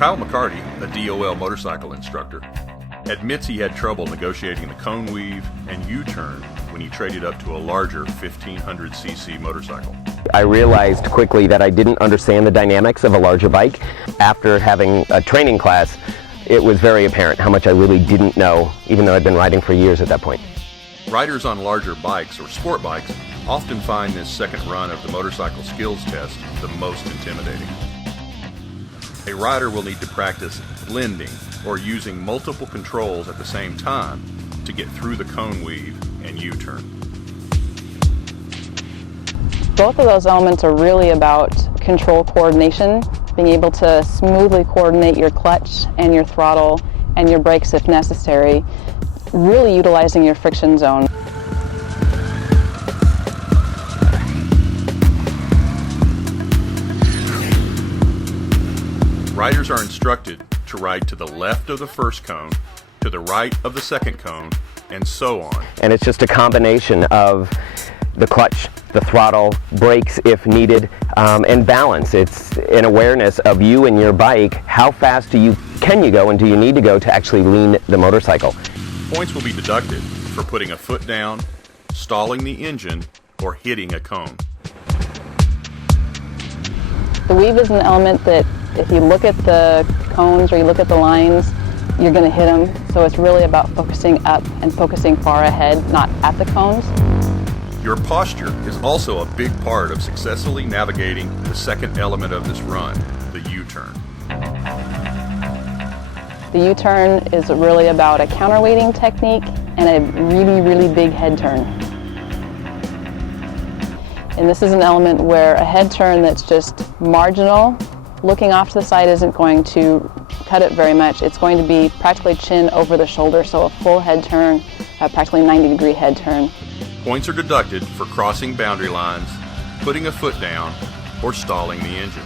Kyle McCarty, a DOL motorcycle instructor, admits he had trouble negotiating the cone weave and U-turn when he traded up to a larger 1500cc motorcycle. I realized quickly that I didn't understand the dynamics of a larger bike. After having a training class, it was very apparent how much I really didn't know, even though I'd been riding for years at that point. Riders on larger bikes or sport bikes often find this second run of the motorcycle skills test the most intimidating. A rider will need to practice blending or using multiple controls at the same time to get through the cone weave and U-turn. Both of those elements are really about control coordination, being able to smoothly coordinate your clutch and your throttle and your brakes if necessary, really utilizing your friction zone. Riders are instructed to ride to the left of the first cone, to the right of the second cone, and so on. And it's just a combination of the clutch, the throttle, brakes if needed, and balance. It's an awareness of you and your bike. How fast can you go and do you need to go to actually lean the motorcycle? Points will be deducted for putting a foot down, stalling the engine, or hitting a cone. The weave is an element that if you look at the cones or you look at the lines, you're going to hit them. So it's really about focusing up and focusing far ahead, not at the cones. Your posture is also a big part of successfully navigating the second element of this run, the U-turn. The U-turn is really about a counterweighting technique and a really, really big head turn. And this is an element where a head turn that's just marginal, looking off to the side isn't going to cut it very much. It's going to be practically chin over the shoulder, so a full head turn, a practically 90-degree head turn. Points are deducted for crossing boundary lines, putting a foot down, or stalling the engine.